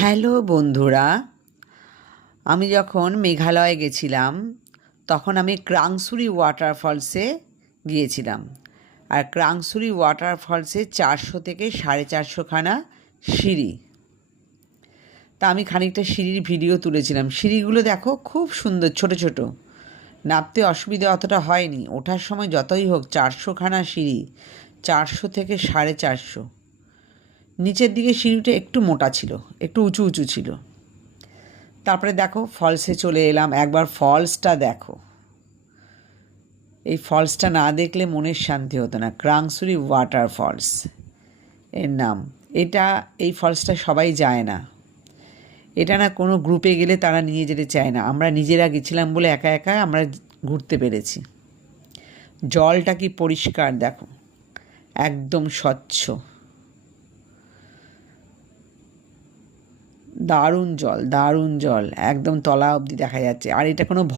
Hello বন্ধুরা, আমি যখন মেঘালয়ে গেছিলাম তখন আমি ক্রাংসুরি ওয়াটারফলসে গিয়েছিলাম। আর ক্রাংসুরি ওয়াটারফলসে 400 থেকে 450খানা সিঁড়ি। তা আমি খানিকটা সিঁড়ির ভিডিও তুলেছিলাম। সিঁড়িগুলো দেখো, খুব সুন্দর, ছোট ছোট, নামতে অসুবিধা অতটা হয়নি। ওঠার সময় যতই হোক 400খানা সিঁড়ি, 400 থেকে 450। নিচের দিকে সিঁড়িটা একটু মোটা ছিল, একটু উঁচু উঁচু ছিল। তারপরে দেখো ফলসে চলে এলাম। একবার ফলসটা দেখো, এই ফলসটা না দেখলে মনের শান্তি হতো না। ক্রাংসুরি ওয়াটার ফলস এর নাম। এই ফলসটা সবাই যায় না। এটা না কোনো গ্রুপে গেলে তারা নিয়ে যেতে চায় না। আমরা নিজেরা গেছিলাম বলে একা একা আমরা ঘুরতে পেরেছি। জলটা কি পরিষ্কার দেখো, একদম স্বচ্ছ, দারুণ জল, দারুণ জল, একদম তলা অবধি দেখা যাচ্ছে। আর এটা কোনো